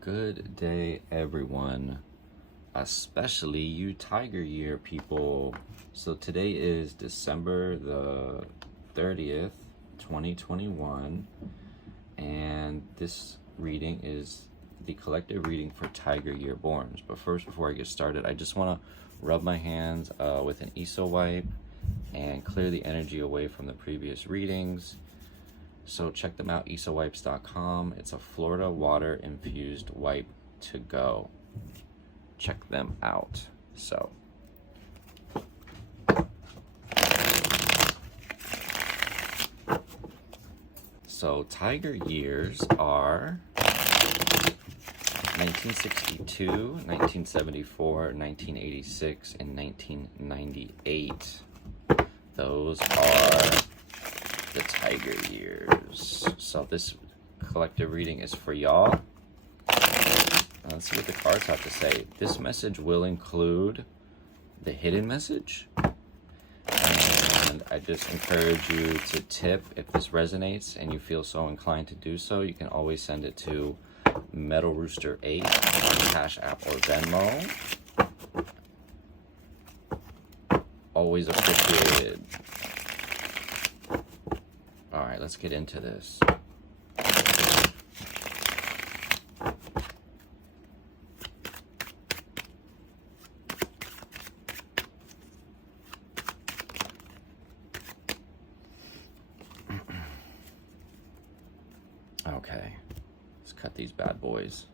Good day, everyone, especially you Tiger Year people. So today is December the 30th, 2021, and this reading is the collective reading for Tiger Year borns. But first, before I get started, I just want to rub my hands with an ESO wipe and clear the energy away from the previous readings. So check them out, esowipes.com. It's a Florida water infused wipe to go. Check them out. So Tiger years are 1962, 1974, 1986, and 1998. Those are the Tiger years. So this collective reading is for y'all. Let's see what the cards have to say. This message will include the hidden message, and I just encourage you to tip if this resonates and you feel so inclined to do so. You can always send it to Metal Rooster 8 on CashApp or Venmo. Always appreciated. All right, let's get into this. Okay, let's cut these bad boys.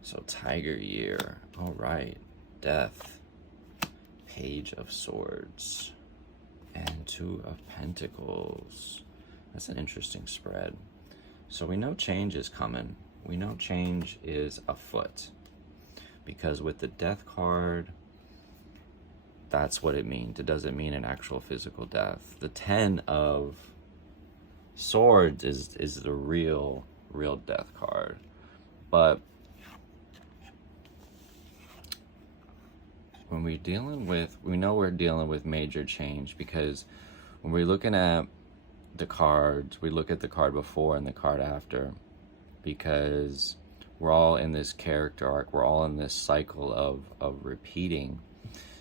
So Tiger year, all right, Death, Page of Swords, and Two of Pentacles. That's an interesting spread. So we know change is coming. We know change is afoot, because with the Death card, that's what it means. It doesn't mean an actual physical death. The 10 of Swords is the real death card. But when we're dealing with, we know we're dealing with major change, because when we're looking at the cards, we look at the card before and the card after, because we're all in this character arc, we're all in this cycle of repeating.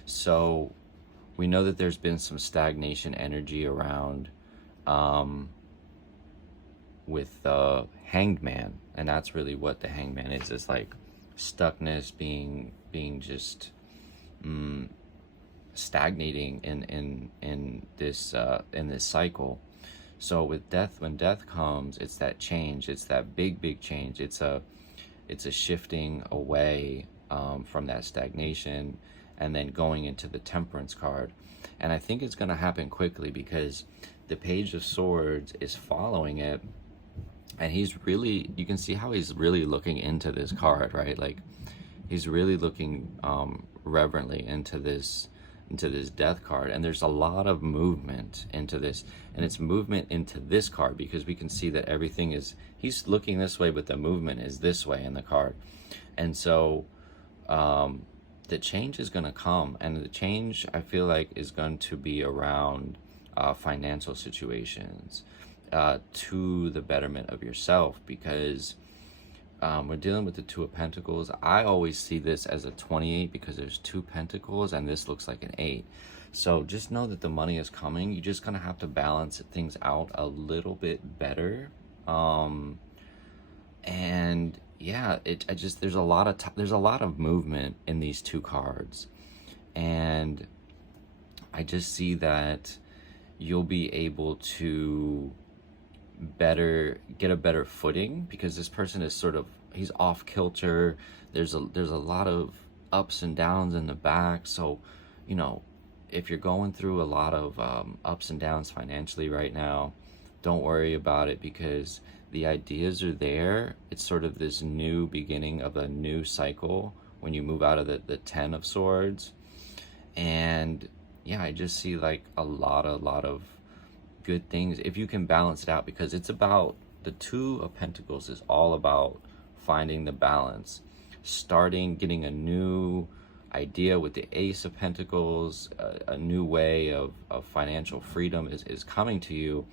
So we know that there's been some stagnation energy around with the Hanged Man, and that's really what the Hanged Man is. It's like stuckness, being just stagnating in this cycle. So with death, when death comes, it's that change. It's that big change. It's a shifting away from that stagnation, and then going into the Temperance card. And I think it's going to happen quickly, because the Page of Swords is following it, and he's really, you can see how he's really looking into this card, right? Like, he's really looking reverently into this Death card, and there's a lot of movement into this, and it's movement into this card, because we can see that everything is, he's looking this way, but the movement is this way in the card. And so the change is going to come, and the change, I feel like, is going to be around financial situations, to the betterment of yourself, because we're dealing with the Two of Pentacles. I always see this as a 28, because there's two pentacles and this looks like an 8. So just know that the money is coming. You're just gonna have to balance things out a little bit better. And yeah, there's a lot of movement in these two cards, and I just see that you'll be able to get a better footing, because this person is sort of, he's off kilter. There's a lot of ups and downs in the back. So, you know, if you're going through a lot of ups and downs financially right now, don't worry about it, because the ideas are there. It's sort of this new beginning of a new cycle when you move out of the 10 of Swords. And yeah, I just see like a lot of good things if you can balance it out, because it's about, the Two of Pentacles is all about finding the balance, getting a new idea with the Ace of Pentacles. A new way of financial freedom is coming to you,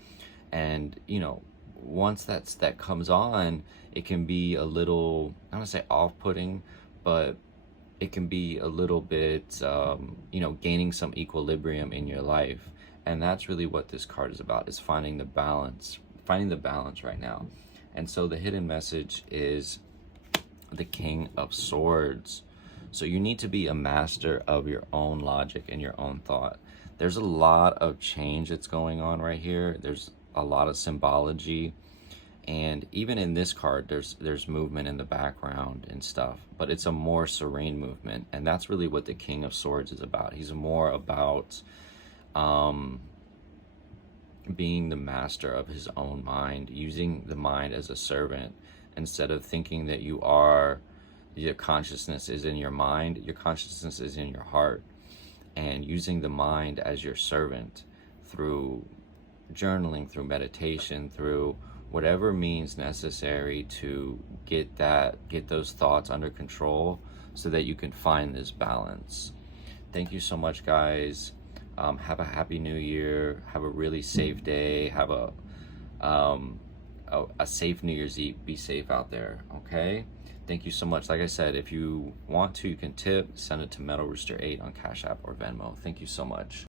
and you know, once that comes on, it can be a little, I don't want to say off-putting, but it can be a little bit, gaining some equilibrium in your life. And that's really what this card is about, is finding the balance right now. And so the hidden message is the King of Swords. So you need to be a master of your own logic and your own thought. There's a lot of change that's going on right here. There's a lot of symbology. And even in this card, there's movement in the background and stuff, but it's a more serene movement. And that's really what the King of Swords is about. He's more about being the master of his own mind, using the mind as a servant, instead of thinking that your consciousness is in your mind. Your consciousness is in your heart, and using the mind as your servant through journaling, through meditation, through whatever means necessary to get those thoughts under control, so that you can find this balance. Thank you so much, guys. Have a happy new year. Have a really safe day. Have a safe New Year's Eve. Be safe out there, okay? Thank you so much. Like I said, if you want to, you can tip. Send it to Metal Rooster 8 on Cash App or Venmo. Thank you so much.